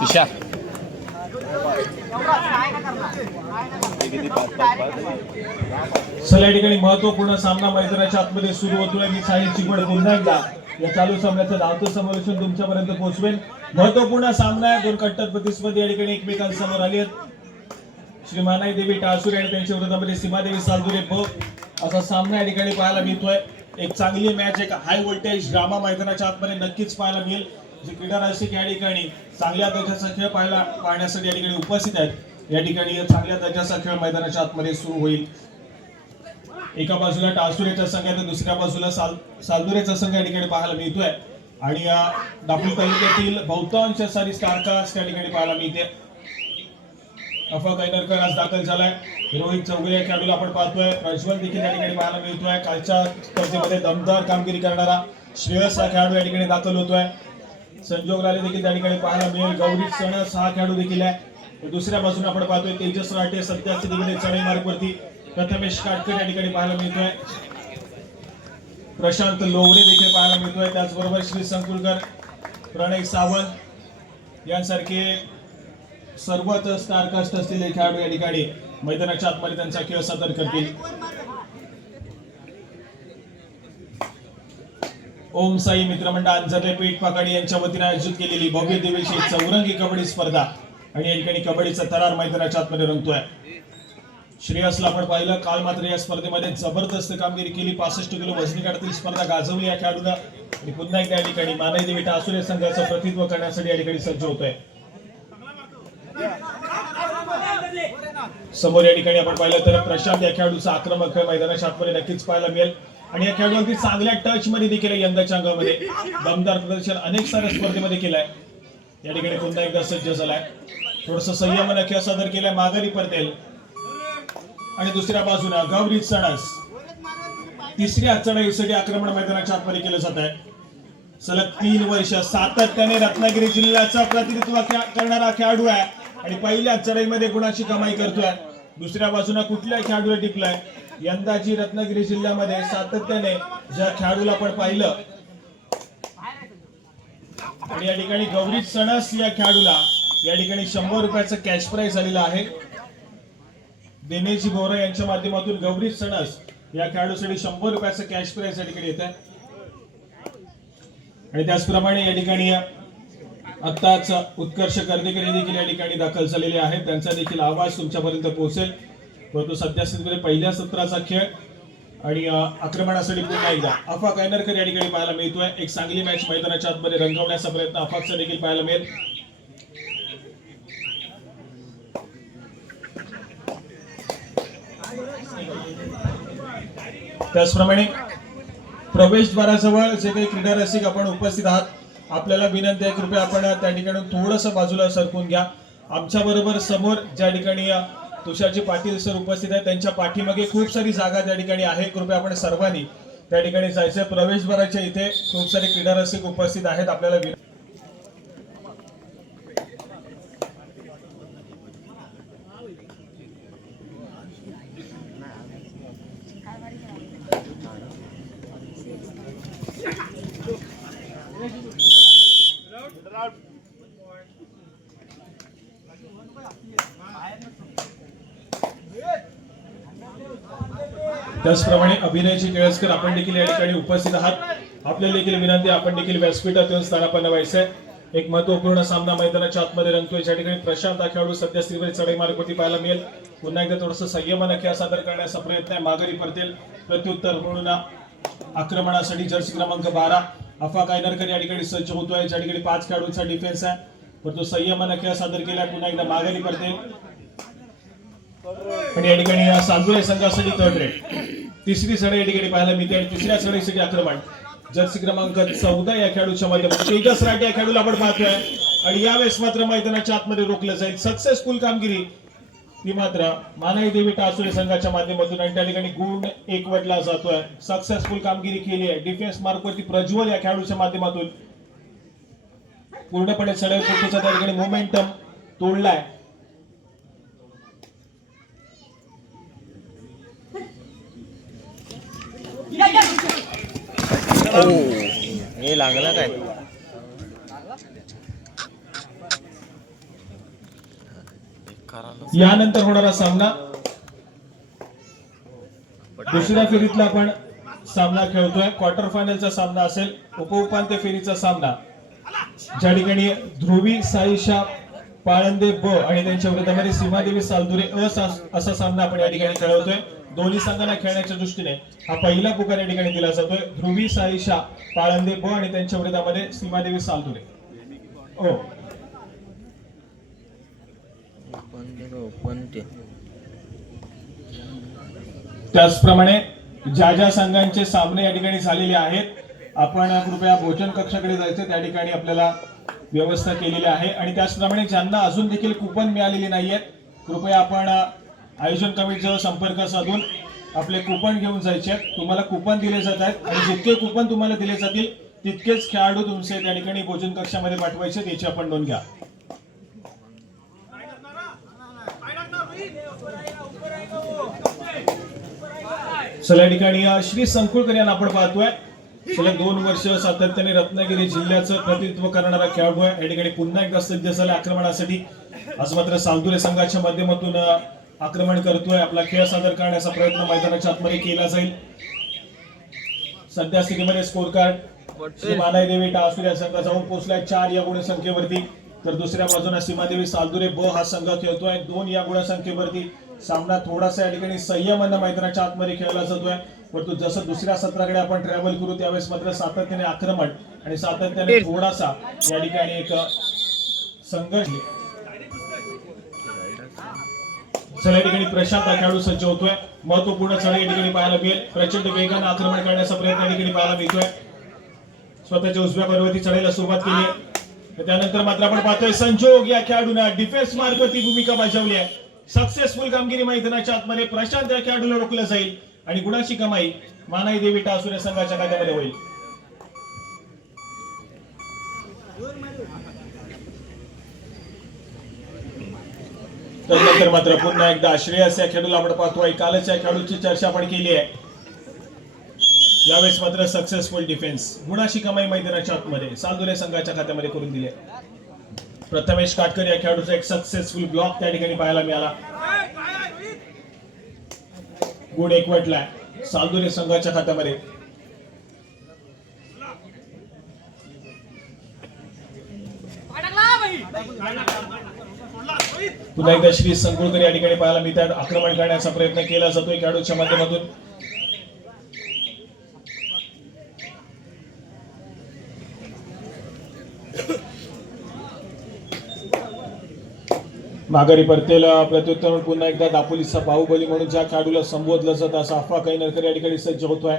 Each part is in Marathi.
दिशा चला या ठिकाणी महत्वपूर्ण सामना मैदानाच्या आतमध्ये सुरू होतोय. मी साहिल चिपड पुन्हा एकदा या चालू सामन्याचं धावतं समावेशन तुमच्यापर्यंत पोहोचवेल. महत्वपूर्ण सामना आहे. दोन कट्टर प्रतिस्पर्धी या ठिकाणी एकमेकांसमोर आले आहेत. श्री मानाई देवी टाळसुरे आणि त्यांच्या विरोधामध्ये सीमादेवी सालदुरे ब असा सामना या ठिकाणी पाहायला मिळतोय. एक चांगली मॅच, एक हाय व्होल्टेज ड्रामा मैदानाच्या आतमध्ये नक्कीच पाहायला मिळेल. जे क्रीडा रसिक या ठिकाणी चांगल्या दर्जाचा खेळ पाहण्यासाठी या ठिकाणी उपस्थित आहेत. या ठिकाणी चांगल्या दर्जाचा खेळ मैदानाच्या आतमध्ये सुरू होईल. एका बाजूला टाळसुरेचा संघ आहे तर दुसऱ्या बाजूला सालदुरेचा संघ या ठिकाणी पाहायला मिळतोय. आणि दापोली तालुक्यातील बहुतांश सारी स्टारकास्ट या ठिकाणी पाहायला मिळते. अफा कैनरकर आज दाखल झालाय. रोहित चौगुले या खेळाडूला आपण पाहतोय. प्रज्वल देखील या ठिकाणी पाहायला मिळतोय. कालच्या स्पर्धेमध्ये दमदार कामगिरी करणारा श्रेयस हा खेळाडू या ठिकाणी दाखल होतोय. संजोग राले देखील त्या ठिकाणी पाहायला मिळेल. गौरी सणस हा खेळाडू देखील आहे. दुसऱ्या बाजूने आपण पाहतोय तेजस राठे सध्या स्थितीमध्ये चढाई मार्गवरती. प्रथमेश काटकर या ठिकाणी पाहायला मिळतोय. प्रशांत लोवरे देखील पाहायला मिळतोय. त्याचबरोबर श्री संकुलकर, प्रणय सावंत यांसारखे सर्वच स्टारकास्ट असलेले खेळाडू या ठिकाणी मैदानाच्या आतमध्ये त्यांचा खेळ सादर करतील. ओम साई मित्रमंडळ अंजरले पेठ पाकाडी यांच्या वतीने आयोजित केलेली भव्य दिवशी चौरंगी कबड्डी स्पर्धा आणि या ठिकाणी कबड्डीचा थरार मैदानाच्या आतमध्ये रंगतोय. श्रेयसला आपण पाहिलं, काल मात्र या स्पर्धेमध्ये जबरदस्त कामगिरी केली. 65 किलो वजनी गटातील स्पर्धा गाजवली या खेळाडूनं आणि पुन्हा एकदा या ठिकाणी मानाई देवी टाळसुरे संघाचं प्रतिनिधित्व करण्यासाठी या ठिकाणी सज्ज होतोय. समोर या ठिकाणी आपण पाहिलं तर प्रशांत या खेळाडूचा आक्रमक खेळ मैदानाच्या आतमध्ये नक्कीच पाहायला मिळेल. आणि या खेळाडू अगदी चांगल्या टच मध्ये देखील यंदाच्या अंगामध्ये दमदार प्रदर्शन अनेक साऱ्या स्पर्धेमध्ये केलाय. या ठिकाणी पुन्हा एकदा सज्ज झालाय. थोडस संयमानं खेळ सादर केलाय. माघारी परतेल आणि दुसऱ्या बाजूला गौरी सणस तिसऱ्या चढाईसाठी आक्रमण मैदानाच्या आतमध्ये केलं जात आहे. सलग 3 वर्ष सातत्याने रत्नागिरी जिल्ह्याचं प्रतिनिधित्व करणारा खेळाडू आहे आणि पहिल्या चढाईमध्ये गुणाची कमाई करतोय. दुसऱ्या बाजूला कुठल्या खेळाडूला टिपलाय. यंदाची रत्नागिरी जिल्ह्यामध्ये सातत्याने ज्या खेळाडूला आपण पाहिलं आणि या ठिकाणी गौरी सणस या खेळाडूला या ठिकाणी 100 रुपयाचं कॅश प्राइज आलेला आहे. दिनेश बोरा यांच्या माध्यमातून गौरी सणस या खेळाडूसाठी 100 रुपयाचं कॅश प्राइज या ठिकाणी येत आहे. आणि त्याचप्रमाणे या ठिकाणी आत्ताच उत्कर्ष कर्देकर देखील या ठिकाणी दाखल झालेले आहेत. त्यांचा देखील आवाज तुमच्यापर्यंत पोहोचेल. परंतु सध्या स्थितीमध्ये पहिल्या सत्राचा खेळ आणि आक्रमणासाठी पुन्हा एकदा अफा कैनरकर या ठिकाणी पाहायला मिळतोय. एक चांगली मॅच मैदानाच्या आतमध्ये रंगवण्याचा प्रयत्न अफाचा देखील पाहायला मिळेल. त्याचप्रमाणे प्रवेशद्वाराजवळ जे काही क्रीडा रसिक आपण उपस्थित आहात, आपल्याला विनंती आहे कृपया आपण त्या ठिकाणी थोडंसं बाजूला सरकून घ्या. आमच्या बरोबर समोर ज्या ठिकाणी तुषारजी पाटील सर उपस्थित आहेत त्यांच्या पाठीमागे खूप सारी जागा त्या ठिकाणी आहे. कृपया आपण सर्वांनी त्या ठिकाणी जायचं. प्रवेशद्वाराच्या इथे खूप सारे क्रीडा रसिक उपस्थित आहेत. आपल्याला त्याचप्रमाणे अभिनयजी केळसकर आपण देखील या ठिकाणी उपस्थित आहात. आपल्याला देखील विनंती, आपण देखील व्यासपीठात येऊन स्थानापन्न व्हायचंय. एक महत्वपूर्ण सामना मैदानाच्या आतमध्ये रंगतोय. ज्या ठिकाणी प्रशांत हा खेळाडू सध्या स्थितीमध्ये चढाई मार्गवरती पाहायला मिळेल. पुन्हा एकदा थोडंसं संयमानं खेळ सादर करण्याचा प्रयत्न आहे. माघारी परतेल. प्रत्युत्तर म्हणून आक्रमणासाठी जर्सी क्रमांक 12 अफा कैनरकर या ठिकाणी सज्ज होतोय. ज्या ठिकाणी 5 खेळाडूंचा डिफेन्स आहे. परंतु संयमानं खेळ सादर केला. पुन्हा एकदा माघारी परतेल आणि या ठिकाणी सालदुरे संघासाठी थर्ड रेट तिसरी चढाई या ठिकाणी पाहायला मिळते. आणि तिसऱ्या चढाईसाठी आक्रमण जर्सी क्रमांक 14 या खेळाडूच्या माध्यमातून तेजस राठे या खेळाडूला आपण पाहतोय. आणि यावेळेस मात्र मैदानाच्या आतमध्ये रोखलं जाईल. सक्सेसफुल कामगिरी ती मात्र मानाई देवी टाळसुरे संघाच्या माध्यमातून आणि त्या ठिकाणी गुण 1 वडला जातोय. सक्सेसफुल कामगिरी केली आहे. डिफेन्स मार्गवरती प्रज्वल या खेळाडूच्या माध्यमातून पूर्णपणे चढाई फोटोचा त्या ठिकाणी मोमेंटम तोडलाय. हे लागला काय यानंतर होणारा सामना दुसऱ्या फेरीतला आपण सामना खेळतोय. क्वार्टर फायनलचा सामना असेल. उपउपांत्य फेरीचा सामना ज्या ठिकाणी ध्रुवी साईशा पाळंदे ब आणि त्यांच्या विरोधामध्ये सीमादेवी सालदुरे असा सामना आपण या ठिकाणी खेळवतोय. दोन्ही संघांना खेळण्याच्या दृष्टीने हा पहिला पुकार या ठिकाणी दिला जातोय. ध्रुवी साईशा पाळंदे ब आणि त्यांच्या विरोधामध्ये सीमादेवी सालदुरे. त्याचप्रमाणे ज्या संघांचे सामने या ठिकाणी झालेले आहेत आपण कृपया भोजन कक्षाकडे जायचं. त्या ठिकाणी आपल्याला व्यवस्था केलेली आहे. आणि त्याचप्रमाणे ज्यांना अजून देखील कुपन मिळालेली नाहीयेत कृपया आपण आयोजन कमिटीजवळ संपर्क साधून आपले कुपन घेऊन जायचे. तुम्हाला कुपन दिले जात आहेत आणि जितके कुपन तुम्हाला दिले जातील तितकेच खेळाडू तुमचे त्या ठिकाणी भोजन कक्षामध्ये पाठवायचे. याची आपण नोंद घ्या. चला या ठिकाणी श्री संकुळकर यांना आपण पाहतोय. सलग 2 वर्ष सातत्याने रत्नागिरी जिल्ह्याचं प्रतिनिधित्व करणारा खेळाडू आहे. या ठिकाणी पुन्हा एकदा सज्ज झाला आक्रमणासाठी. आज मात्र सालदुरे संघाच्या माध्यमातून आक्रमण करतोय. आपला खेळ सादर करण्याचा प्रयत्न मैदानाच्या आतमध्ये केला जाईल. सध्या स्थितीमध्ये स्कोर कार्ड श्री मानाईदेवी टासुरे या संघ जाऊन पोहोचलाय 4 या गुणसंख्येवरती. तर दुसऱ्या बाजूला सीमादेवी सालदुरे ब हा संघ खेळतोय 2 या गुणसंख्येवरती. सामना थोडासा या ठिकाणी संयमानं मैदानाच्या आतमध्ये खेळला जातोय. परंतु जसं दुसऱ्या सत्राकडे आपण ट्रॅव्हल करू त्यावेळेस मात्र सातत्याने आक्रमण आणि सातत्याने थोडासा या ठिकाणी एक संघर्ष. चला या ठिकाणी प्रशांत हा खेळाडू सज्ज होतोय. महत्वपूर्ण चढाई या ठिकाणी पाहायला मिळेल. प्रचंड वेगानं आक्रमण करण्याचा प्रयत्न या ठिकाणी पाहायला मिळतोय. स्वतःच्या उजव्या पर्वती चढाईला सुरुवात केली आहे. त्यानंतर मात्र आपण पाहतोय संजोग या खेळाडूने डिफेन्स मार्फत ही भूमिका बजावली आहे. सक्सेसफुल कामगिरी मैदानाच्या आतमध्ये प्रशांत या खेळाडूला रोखलं जाईल आणि गुणाची कमाई मानाईदेवी टासुरे संघाच्या खात्यामध्ये होईल. त्यानंतर मात्र पुन्हा एकदा श्रेयस या खेळाडूला आपण पाहतोय. कालच या खेळाडूची चर्चा आपण केली आहे. यावेळेस मात्र सक्सेसफुल डिफेन्स गुणाची कमाई मैदानाच्या आतमध्ये सालदुरे संघाच्या खात्यामध्ये करून दिली आहे. प्रथमेश काटकर या खेळाडूचा एक सक्सेसफुल ब्लॉक त्या ठिकाणी पाहायला मिळाला. गुण एकवटलाय सालदुरे संघाच्या खात्यामध्ये. पुन्हा एकदा श्री संकुळकर या ठिकाणी पाहायला मिळतात. आक्रमण करण्याचा प्रयत्न केला जातोय खेळाडूच्या माध्यमातून. माघारी परतेल प्रत्युत्तर पुन्हा एकदा दापोलीचा बाहुबली म्हणून ज्या खेळाडूला संबोधलं जातं असा अफवा काही नरकर या ठिकाणी सज्ज होतोय.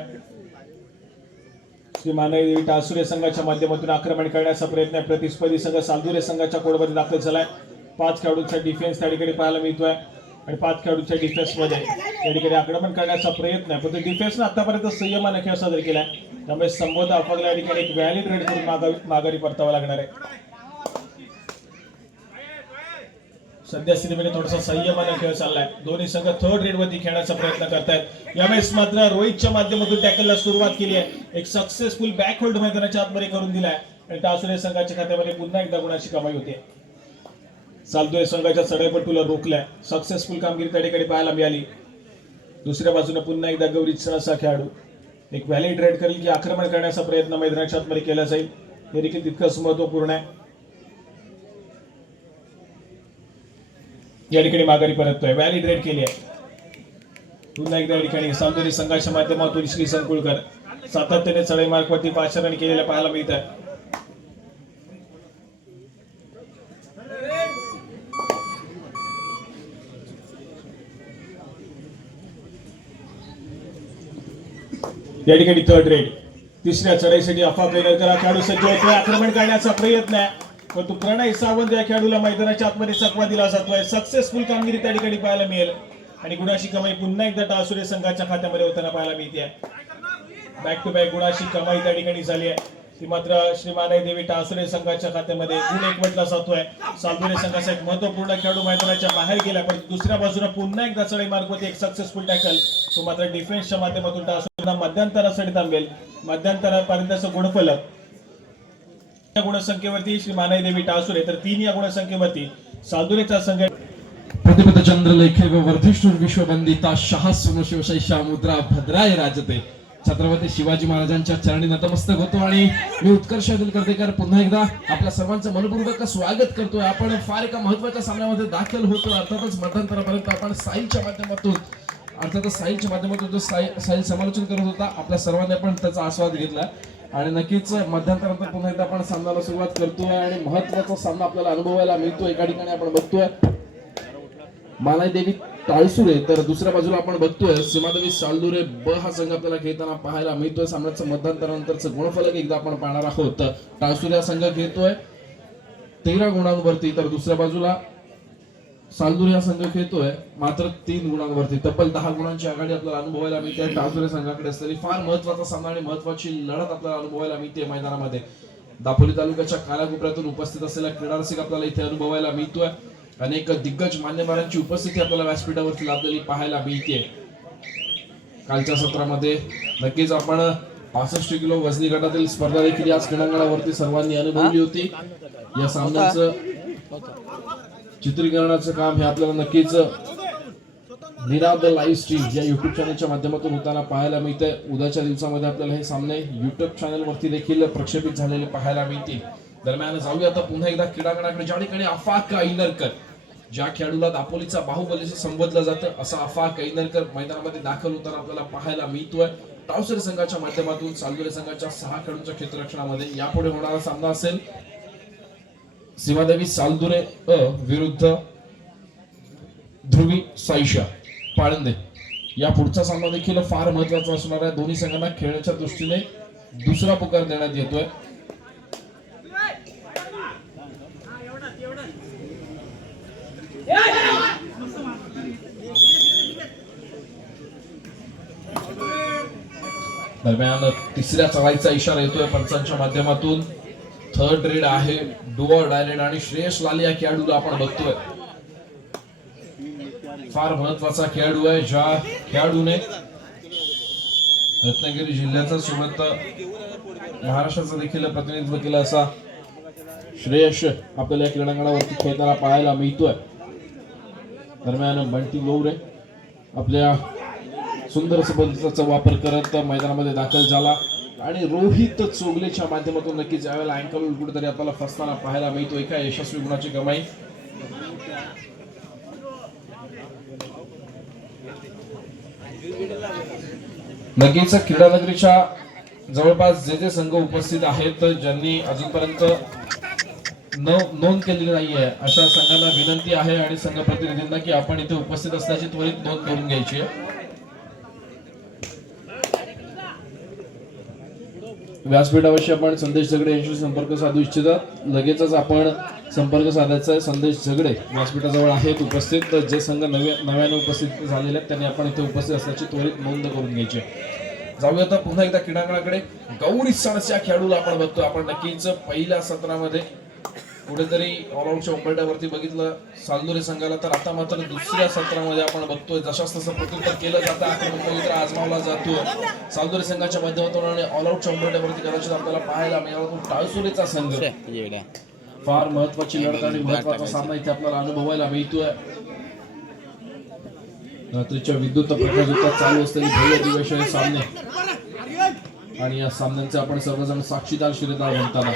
श्री मानाईदेवी टासुरे संघाच्या माध्यमातून आक्रमण करण्याचा प्रयत्न आहे. प्रतिस्पर्धी संघ सालदुरे संघाच्या कोडमध्ये दाखल झालाय. 5 खेळाडूंचा डिफेन्स त्या ठिकाणी पाहायला मिळतोय आणि 5 खेळाडूंच्या डिफेन्स मध्ये या ठिकाणी आक्रमण करण्याचा प्रयत्न आहे. पण डिफेन्सनं आतापर्यंत संयमाने खेळ सादर केलाय. त्यामुळे संबोध अफवाला या ठिकाणी एक व्हॅलिड रेड करून माघारी परतावा लागणार आहे. सध्या स्थितीमध्ये थोडासा संयमाने खेळ चाललाय. दोन्ही संघ थर्ड रेड वरती खेळण्याचा प्रयत्न करतायत. यावेळेस मात्र रोहितच्या माध्यमातून टॅकलला सुरुवात केली आहे. एक सक्सेसफुल बॅक होल्ड मैदानाच्या आतमध्ये करून दिलाय आणि टासुरे संघाच्या खात्यामध्ये पुन्हा एकदा गुणाची कमाई होते. सालदुरे संघाच्या चढाईपटूला रोखलाय. सक्सेसफुल कामगिरी त्या ठिकाणी पाहायला मिळाली. दुसऱ्या बाजूने पुन्हा एकदा गौरी असा खेळाडू एक व्हॅलिड रेड करेल की आक्रमण करण्याचा प्रयत्न मैदानाच्या आतमध्ये केला जाईल. हे देखील तितकंच महत्वपूर्ण आहे. या ठिकाणी माघारी परततोय. व्हॅलिड रेड केली आहे. पुन्हा एकदा या ठिकाणी सालदुरे संघाच्या माध्यमातून श्री संकुळकर सातत्याने चढाई मार्गावरती पाचारण केलेल्या पाहायला मिळत आहे. या ठिकाणी थर्ड रेड. तिसऱ्या चढाईसाठी अफवा पेरकर खेळाडू सज्ज होतोय. आक्रमण करण्याचा प्रयत्न आहे परंतु प्रणय सावंत या खेळाडूला मैदानाच्या आतमध्ये चकवा दिला जातोय. सक्सेसफुल कामगिरी त्या ठिकाणी पाहायला मिळेल आणि गुणाची कमाई पुन्हा एकदा टासुरे संघाच्या खात्यामध्ये होताना पाहायला मिळते. बॅक टू बॅक गुणाची कमाई त्या ठिकाणी झाली आहे. ती मात्र श्री मानाईदेवी टासुरे संघाच्या खात्यामध्ये गुण एकवटला जातोय. सालदुरे संघाचा एक महत्वपूर्ण खेळाडू मैदानाच्या बाहेर गेला पण दुसऱ्या बाजूला पुन्हा एकदा चढाई मार्गावरती एक सक्सेसफुल टॅकल. तो मात्र डिफेन्सच्या माध्यमातून टासुरेला मध्यंतरासाठी थांबेल. मध्यंतरापर्यंतचं गुणफलक गुणसंख्येवरती श्री मानाईदेवी टासुरे तर 3 या गुणसंख्येवरती सालदुरेचा संघ. प्रतिपद चंद्रलेखे व वर्धिष्णुर विश्ववंदिता शाहसुनो शिवशैषा मुद्रा भद्राय राजते. छत्रपती शिवाजी महाराजांच्या चरणी नतमस्तक होतो आणि मी उत्कर्ष दिलकर्तेकर पुन्हा एकदा आपल्या सर्वांचं मनपूर्वक स्वागत करतोय. आपण फार एका महत्त्वाच्या सामन्यामध्ये दाखल होतो. अर्थातच मध्यंतरापर्यंत आपण साईच्या माध्यमातून जो साईल समालोचन करत होता, आपल्या सर्वांनी आपण त्याचा आस्वाद घेतला आणि नक्कीच मध्यंतरानंतर पुन्हा एकदा आपण सामन्याला सुरुवात करतोय आणि महत्त्वाचा सामना आपल्याला अनुभवायला मिळतो. एका ठिकाणी आपण बघतोय मानाईदेवी टाळसुरे, तर दुसऱ्या बाजूला आपण बघतोय सीमादेवी सालदुरे ब हा संघ आपल्याला खेळताना पाहायला मिळतोय. सामन्याचं मध्यंतरानंतरचं गुणफलक एकदा आपण पाहणार आहोत. टाळसुरे हा संघ खेळतोय 13 गुणांवरती, तर दुसऱ्या बाजूला सालदुरे हा संघ खेळतोय मात्र 3 गुणांवरती. तब्बल 10 गुणांची आघाडी आपल्याला अनुभवायला मिळते टाळसुरे संघाकडे असलेली. फार महत्वाचा सामना आणि महत्वाची लढत आपल्याला अनुभवायला मिळते मैदानामध्ये. दापोली तालुक्याच्या कानाकोपऱ्यातून उपस्थित असलेला क्रीडा रसिक आपल्याला इथे अनुभवायला मिळतोय. अनेक दिग्गज मान्यवरांची उपस्थिती आपल्याला व्यासपीठावरती लाभलेली पाहायला मिळते. कालच्या सत्रामध्ये नक्कीच आपण 65 किलो वजनी गटातील स्पर्धा देखील याच क्रीडांगणावरती सर्वांनी अनुभवली होती. या सामन्याचं चित्रीकरणाचं काम हे आपल्याला नक्कीच निनाद लाईव्ह स्ट्रीम या युट्यूब चॅनलच्या माध्यमातून होताना पाहायला मिळते. उद्याच्या दिवसामध्ये आपल्याला हे सामने युट्यूब चॅनलवरती देखील प्रक्षेपित झालेले पाहायला मिळतील. दरम्यान जाऊया आता पुन्हा एकदा क्रीडांगणाकडे, ज्या ठिकाणी अफाक ऐनरकर, ज्या खेळाडूला दापोलीचा बाहुबली संबोधलं जातं असा अफाक ऐनरकर मैदानामध्ये दाखल होताना आपल्याला पाहायला मिळतोय. टाळसुरे संघाच्या माध्यमातून सालदुरे संघाच्या 6 खेळाडूंच्या क्षेत्ररक्षणामध्ये यापुढे होणारा सामना असेल सीमादेवी सालदुरे विरुद्ध ध्रुवी साईशा पाळंदे. या पुढचा सामना देखील फार महत्वाचा असणार आहे. दोन्ही संघांना खेळण्याच्या दृष्टीने दुसरा पुकार देण्यात येतोय. दरम्यान तिसऱ्या चढाईचा इशारा येतोय पंचांच्या माध्यमातून. थर्ड रेड आहे, डू ऑर डाय रेड आणि श्रेयस लाले या खेळाडूला आपण बघतोय. फार महत्वाचा खेळाडू आहे, ज्या खेळाडूने रत्नागिरी जिल्ह्याचा सोबत महाराष्ट्राचं देखील प्रतिनिधित्व केलं असा श्रेयस आपल्याला या क्रीडांगणावरती खेळताना पाहायला मिळतोय. दरम्यान बंटी गौरे आपल्या सुंदर पद्धतीचा वापर करत मैदानामध्ये दाखल झाला आणि रोहित चोगलेच्या माध्यमातून नक्कीच यावेळेला अँकल कुठेतरी आपल्याला फसताना पाहायला मिळतो. एका यशस्वी गुणाची कमाई. नक्कीच क्रीडानगरीच्या जवळपास जे संघ उपस्थित आहेत, ज्यांनी अजूनपर्यंत नोंद केलेली नाहीये अशा संघांना विनंती आहे आणि संघ प्रतिनिधींना की आपण इथे उपस्थित असल्याची त्वरित नोंद करून घ्यायची आहे. व्यासपीठावरशी आपण संदेश झगडे यांच्याशी संपर्क साधू इच्छितात. लगेचच आपण संपर्क साधायचा आहे. संदेश झगडे व्यासपीठाजवळ आहेत उपस्थित. तर जे संघ नव्याने उपस्थित झालेले आहेत त्यांनी आपण इथे उपस्थित असल्याची त्वरित नोंद करून घ्यायची. जाऊया आता पुन्हा एकदा क्रीडांगणाकडे. गौरी सणच्या खेळाडूला आपण बघतो. आपण नक्कीच पहिल्या सत्रामध्ये कुठेतरी ऑलआउटच्या उंबरठ्यावरती बघितलं सालदुरे संघाला, तर आता मात्र दुसऱ्या सत्रामध्ये आपण बघतोय जशास तसं प्रत्युत्तर केलं जातं, आक्रमक आजमावला जातो सालदुरे संघाच्या माध्यमातून आणि ऑलआउटच्या उंबरठ्यावरती कदाचित आपल्याला पाहायला मिळाला टाळसुरेचा संघ. फार महत्वाची लढत आणि महत्वाचा सामना इथे आपल्याला अनुभवायला मिळतोय. रात्रीच्या विद्युत प्रकाशित चालू असलेली भव्य दिवशीय सामने आणि या सामन्यांचे आपण सर्वजण साक्षीदार शिरेदार म्हणताना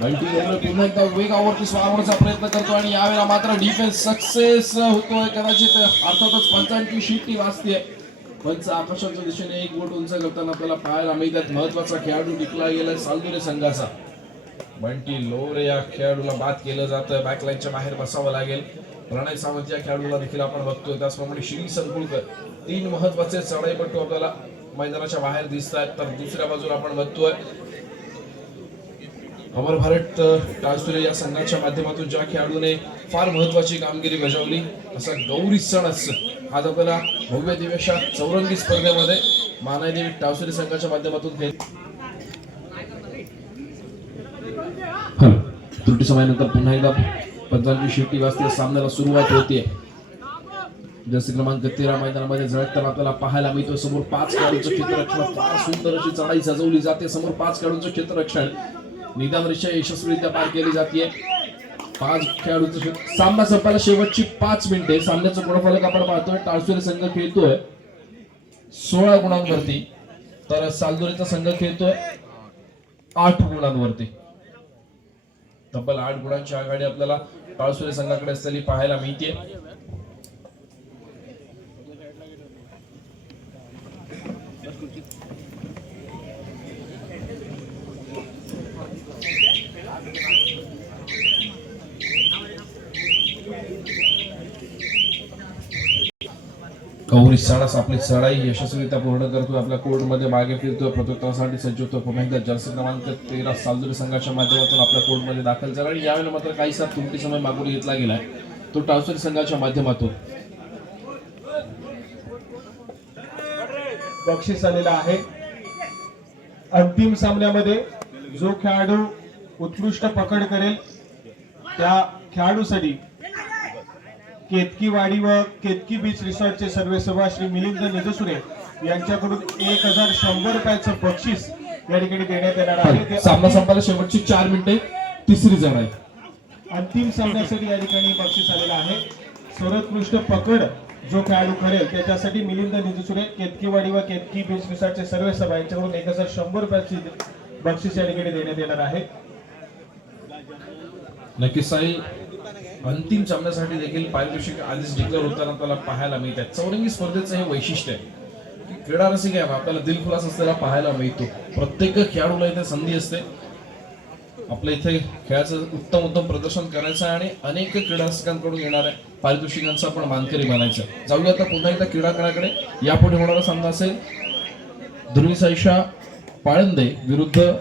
बंटी पुन्हा एकदा वेगावरती स्वारण्याचा प्रयत्न करतो आणि यावेळेला मात्र डिफेन्स सक्सेस होतोय. कदाचित अर्थातच पंचांची शिट्टी वाजते. पंच आकाशाच्या दिशेने एक बोट उंच करताना आपल्याला पाहायला मिळतात. महत्वाचा खेळाडू टिकला गेलाय सालदुरे संघाचा. बंटी लोरे या खेळाडूला बाद केलं जातं. बॅकलाईनच्या बाहेर बसावं लागेल. प्रणय सावंत या खेळाडूला देखील आपण बघतोय. त्याचप्रमाणे श्री संकुलकर, 3 महत्वाचे चढाईपट्टू आपल्याला मैदानाच्या बाहेर दिसत आहेत. तर दुसऱ्या बाजूला आपण बघतोय अमर भारत टाळसुरे या संघाच्या माध्यमातून ज्या खेळाडूने फार महत्वाची कामगिरी बजावली असा गौरी सणच आज आपल्याला भव्य दिवशा चौरंगी स्पर्धेमध्ये मानाईदेवी टाळसुरे संघाच्या माध्यमातून खेळ. त्रुटी समयानंतर पुन्हा एकदा पंचांची शिट्टी वाजते. सामन्याला सुरुवात होते. जर्सी क्रमांक 13 मैदानामध्ये झळकताना आपल्याला पाहायला मिळतो. समोर 5 खेळाडूंचं क्षेत्ररक्षण, फार सुंदर अशी चढाई सजवली जाते. समोर 5 खेळाडूंचं क्षेत्ररक्षण निदान रेषा यशस्वीरित्या पार केली जाते. 5 खेळाडूंचा सामना संपायला शेवटची 5 मिनिटे. सामन्याचं गुणफलक आपण पाहतोय. टाळसुरे संघ खेळतोय 16 गुणांवरती, तर सालदुरेचा संघ खेळतोय 8 गुणांवरती. तब्बल 8 गुणांची आघाडी आपल्याला टाळसुरे संघाकडे असलेली पाहायला मिळते. गौरी साडास आपली चढाई यशस्वीरित्या पूर्ण करतोय. आपल्या कोर्टमध्ये मागे फिरतोय. प्रत्युत्तरासाठी सज्ज होतोय. पुन्हा एकदा जर्सी क्रमांक 13 सालदुरे संघाच्या माध्यमातून आपल्या कोर्टमध्ये दाखल झाला आणि यावेळेला मात्र काहीसा तुमची समय मागून घेतला गेलाय तो टाळसुरे संघाच्या माध्यमातून. बक्षीस आलेलं आहे. अंतिम सामन्यामध्ये जो खेळाडू उत्कृष्ट पकड करेल त्या खेळाडूसाठी केतकीवाडी व केतकी बीच रिसॉर्टचे सर्वेसर्वा श्री मिलिंद निजसुरे यांच्याकडून 1100 रुपयाचं बक्षीस या ठिकाणी देण्यात येणार आहे. ते सामना संपायला शेवटची 4 मिनिटे, तिसरी जण आहे. अंतिम सामन्यासाठी या ठिकाणी बक्षीस आलेलं आहे. सर्वोत्कृष्ट पकड जो खेळाडू करेल त्याच्यासाठी मिलिंद निजसुरे केतकीवाडी व केतकी बीच रिसॉर्टचे सर्वेसर्वा यांच्याकडून 1100 रुपयाची बक्षीस या ठिकाणी देण्यात येणार आहे. नक्कीच साई अंतिम सामन्यासाठी देखील पारितोषिक आधीच डिक्लेअर होताना त्याला पाहायला मिळतात. चौरंगी स्पर्धेचं हे वैशिष्ट्य आहे की क्रीडा रसिक आहे आपल्याला दिलखुलास असलेला पाहायला मिळतो. प्रत्येक खेळाडूला इथे संधी असते आपल्या इथे खेळाचं उत्तम प्रदर्शन करायचं आणि अनेक क्रीडा रसिकांकडून येणाऱ्या पारितोषिकांचा आपण मानकरी बनायचं. जाऊया आता पुन्हा एकदा क्रीडांगणाकडे. यापुढे होणारा सामना असेल ध्रुवी साईशा पाळंदे विरुद्ध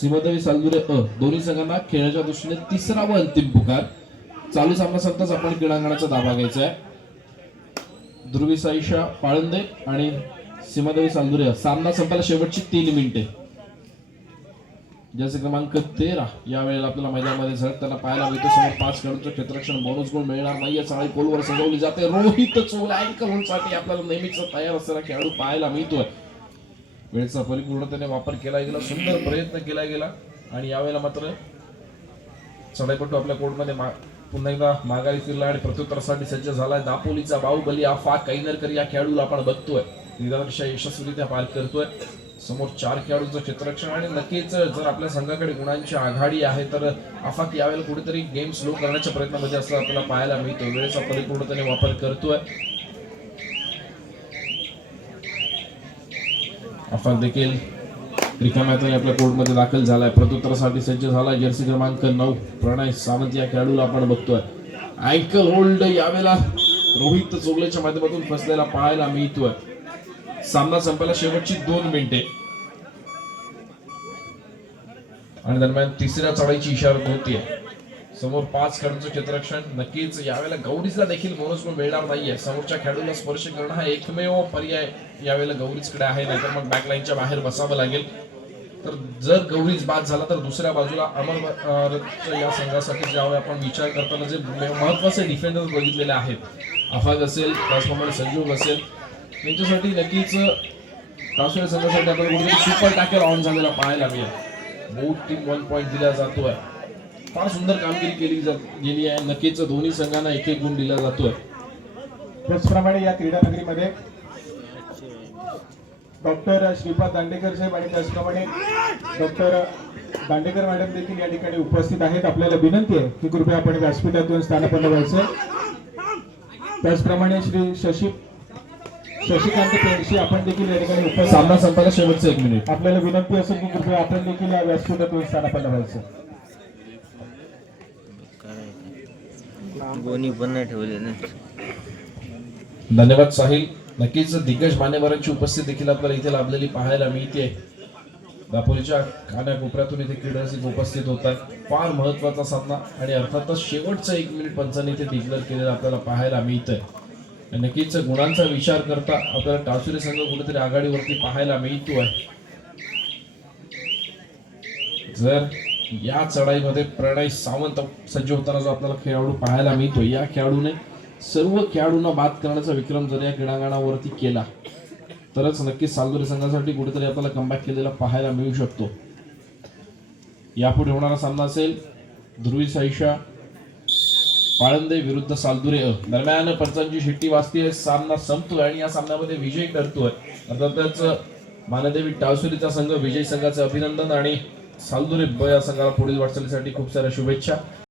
सीमादेवी सालदुरे दोन्ही संघांना खेळण्याच्या दृष्टीने तिसरा व अंतिम पुकार. चालू सामना संपताच आपण क्रीडांगणाचा दाबा घ्यायचा आहे. ध्रुवी साईशा पाळंदे आणि सीमादेवी सालदुरे. सामना संपायला शेवटची 3 मिनिटे. जर्सी क्रमांक 13 या वेळेला आपल्याला मैदानामध्ये झळकताना पाहायला मिळतो. समोर 5 खेळाडूंचं क्षेत्ररक्षण बोनस गुण मिळणार नाही. चाळी पोलवर सजवली जाते. रोहित चोगला अँकर होण्यासाठी आपल्याला नेहमीच तयार असलेला खेळाडू पाहायला मिळतोय. वेळेचा परिपूर्णतेने वापर केला गेला, सुंदर प्रयत्न केला गेला आणि यावेळेला मात्र चढाईपटू आपल्या कोर्टमध्ये पुन्हा एकदा माघारी फिरला आणि प्रत्युत्तरासाठी सज्ज झालाय. दापोलीचा बाहुबली आफाक कैनरकर या खेळाडूला आपण बघतोय निराक्षा यशस्वीरित्या पार करतोय. समोर 4 खेळाडूंचं क्षेत्ररक्षण आणि नक्कीच जर आपल्या संघाकडे गुणांची आघाडी आहे तर आफाक यावेळेला कुठेतरी गेम स्लो करण्याच्या प्रयत्नामध्ये असं आपल्याला पाहायला मिळतो. वेळेचा परिपूर्णतेने वापर करतोय. आफाक देखील रिकाम्यातून आपल्या कोर्टमध्ये दाखल झालाय. प्रत्युत्तरासाठी सज्ज झालाय. जर्सी क्रमांक 9 प्रणय सावंत या खेळाडूला आपण बघतोय. अँकल होल्ड यावेळेला रोहित चोगलेच्या माध्यमातून फसलेला पाहायला मिळतोय. सामना संपायला शेवटची 2 मिनिटे आणि दरम्यान तिसऱ्या चढाईची इशारा होतीये. समोर 5 खेळाडूंचं क्षेत्ररक्षण. नक्कीच यावेळेला गौरीजला देखील बोनस गुण मिळणार नाहीये. समोरच्या खेळाडूला स्पर्श करणं हा एकमेव पर्याय यावेळेला गौरीजकडे आहे, नाहीतर मग बॅकलाईनच्या बाहेर बसावं लागेल. तर जर गौरीज बाद झाला तर दुसऱ्या बाजूला अमर या संघासाठी ज्यावेळी आपण विचार करताना जे महत्वाचे डिफेंडर बघितलेले आहेत, आफाक असेल त्याचप्रमाणे संजू असेल, त्यांच्यासाठी नक्कीच टाळसुरे संघासाठी आपण कुठेतरी सुपर टॅकल ऑन झालेला पाहायला मिळेल. बोथ टीम 1 पॉईंट दिला जातोय. फार सुंदर कामगिरी केली गेली आहे. नक्कीच दोन्ही संघांना 1-1 गुण दिला जातोय. त्याचप्रमाणे या क्रीडा नगरीमध्ये डॉक्टर श्रीपाद दांडेकर साहेब आणि त्याचप्रमाणे डॉक्टर दांडेकर मॅडम देखील या ठिकाणी उपस्थित आहेत. आपल्याला विनंती आहे की कृपया आपण व्यासपीठातून स्थानापन्न व्हायचं. त्याचप्रमाणे श्री शशिकांत पेंडशी आपण देखील या ठिकाणी उपस्थित. सामना संपायला शेवटचं 1 मिनिट. आपल्याला विनंती असेल की कृपया आपण देखील या व्यासपीठातून स्थानापन्न व्हायचं. गोणी पण नाही ठेवले ना. धन्यवाद साहिल. नक्कीच दिग्गज मान्यवरांची उपस्थिती देखील आपल्याला इथे लाभलेली पाहायला मिळते. दापोलीच्या कानाकोपऱ्यातून इथे क्रीडा रसिक उपस्थित होतात. फार महत्वाचा सामना आणि अर्थातच शेवटचं 1 मिनिट पंचांनी इथे डिक्लेअर केलेलं आपल्याला पाहायला मिळतंय. नक्कीच गुणांचा विचार करता आपल्याला टाळसुरे संघ कुठेतरी आघाडीवरती पाहायला मिळतोय. जर या चढाईमध्ये प्रणय सावंत सज्ज होताना जो आपल्याला खेळाडू पाहायला मिळतो, या खेळाडूने सर्व खेळाडूंना बाद करण्याचा विक्रम जर या क्रीडांगणावरती केला तरच नक्कीच सालदुरे संघासाठी कुठेतरी आपल्याला कमबॅक केलेला पाहायला मिळू शकतो. यापुढे होणारा सामना असेल ध्रुवी साईशा पाळंदे विरुद्ध सालदुरे अ दरम्यान पंचांची शिट्टी वाजतीये, सामना संपतोय आणि या सामन्यामध्ये विजयी ठरतोय अर्थातच मानदेवी टाळसुरीचा संघ. विजयी संघाचे अभिनंदन आणि सालदुरे ब या संघाला पुढील वाटचालीसाठी खूप साऱ्या शुभेच्छा.